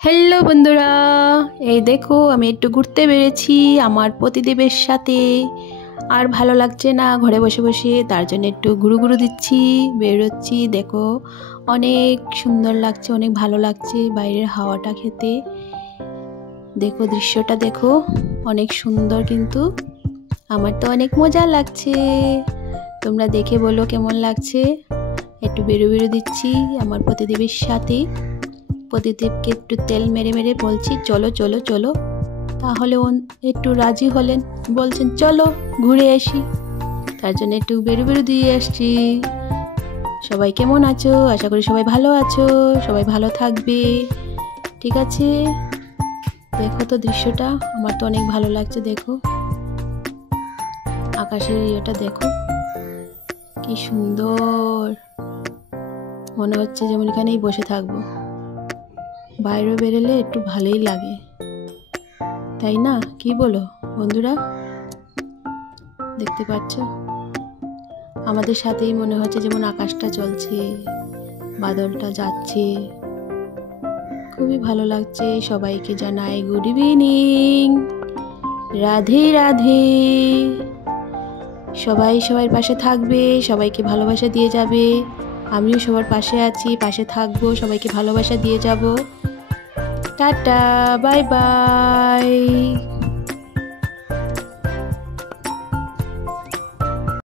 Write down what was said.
Hello বন্ধুরা, এই দেখো আমি একটু ঘুরতে বেরিয়েছি আমার পতিদেবের সাথে। আর ভালো লাগছে না ঘরে বসে বসে, তার জন্য একটু ঘুরু ঘুরু দিচ্ছি, বেরোচ্ছি। দেখো অনেক সুন্দর লাগছে, অনেক ভালো লাগছে বাইরের হাওয়াটা খেতে। দেখো দৃশ্যটা দেখো, অনেক সুন্দর, কিন্তু আমার তো অনেক মজা লাগছে। তোমরা দেখে বলো কেমন লাগছে। একটু বেরো বেরো দিচ্ছি আমার পতিদেবের সাথে। পতিদেবকে একটু তেল মেরে মেরে বলছি চলো চলো চলো, তাহলে একটু রাজি হলেন, বলছেন চলো ঘুরে আসি। তার জন্য একটু বেরো বেরো দিয়ে আসছি। সবাই কেমন আছো? আশা করি সবাই ভালো আছো, সবাই ভালো থাকবে, ঠিক আছে? দেখো তো দৃশ্যটা, আমার তো অনেক ভালো লাগছে। দেখো আকাশের ইয়েটা দেখো কি সুন্দর, মনে হচ্ছে যেমন এখানেই বসে থাকবো। বাইরে বেরোলে একটু ভালোই লাগে, তাই না? কি বলো বন্ধুরা? দেখতে পাচ্ছ আমাদের সাথেই মনে হচ্ছে যেমন আকাশটা চলছে, বাদলটা যাচ্ছে, খুবই ভালো লাগছে। সবাইকে জানাই গুড ইভিনিং, রাধে রাধে। সবাই সবার পাশে থাকবে, সবাইকে ভালোবাসা দিয়ে যাবে। আমিও সবার পাশে আছি, পাশে থাকবো, সবাইকে ভালোবাসা দিয়ে যাব। Tata, bye bye.